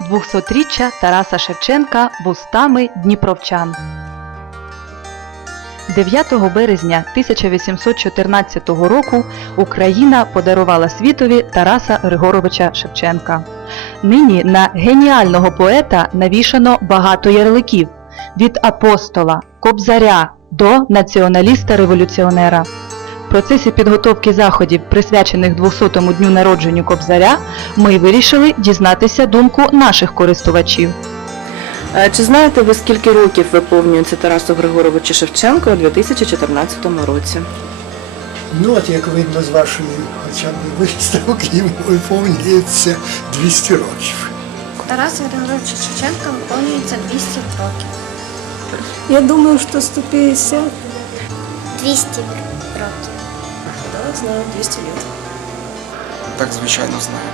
200-річчя Тараса Шевченка вустами дніпровчан. 9 березня 1814 року Україна подарувала світові Тараса Григоровича Шевченка. Нині на геніального поета навішано багато ярликів від апостола, кобзаря до націоналіста-революціонера. В процесі підготовки заходів, присвячених 200-му дню народженню Кобзаря, ми вирішили дізнатися думку наших користувачів. Е, Чи знаєте ви, скільки років виповнюється Тарасу Григоровичу Шевченко у 2014 році? Ну, от як видно з вашої хоча б виставки, йому виповнюється 200 років. Тараса Григоровича Шевченка виповнюється 200 років. Я думаю, что 150. 200 років. Да, знаю, 200 лет. Так, звичайно, знаю.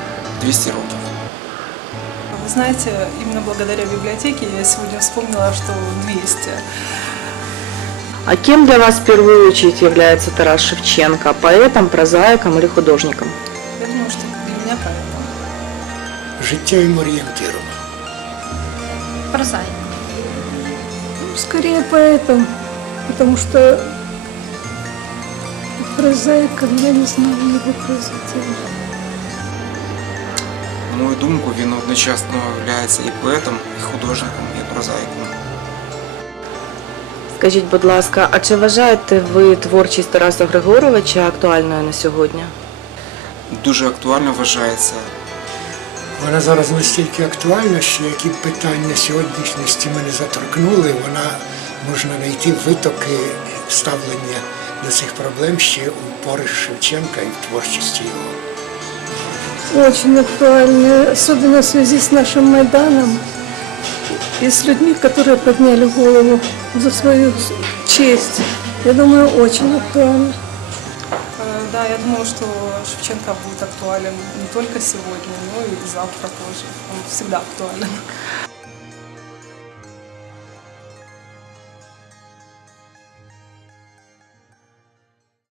200 років. Вы знаете, именно благодаря библиотеке я сегодня вспомнила, что 200. А кем для вас в первую очередь является Тарас Шевченко? Поэтом, прозаиком или художником? Я думаю, что для меня поэтому. Життєвим орієнтиром. Прозаїк. Ну, Скорее поэтому, потому что прозаиком я не знаю его произведения. На мою думку, він одночасно є і поетом, і художником, і прозаїком. Скажіть, будь ласка, а чи вважаєте ви творчість Тараса Григоровича актуальною на сьогодні? Дуже актуально вважається. Вона зараз настільки актуальна, що які б питання сьогоднішності ми не заторкнули, вона можна знайти витоки ставлення до цих проблем ще у пори Шевченка і в творчості його. Очень актуальны, особенно в связи с нашим Майданом и с людьми, которые подняли голову за свою честь. Я думаю, очень актуально. Э, Да, я думаю, что Шевченко будет актуален не только сегодня, но и завтра тоже. Он всегда актуален.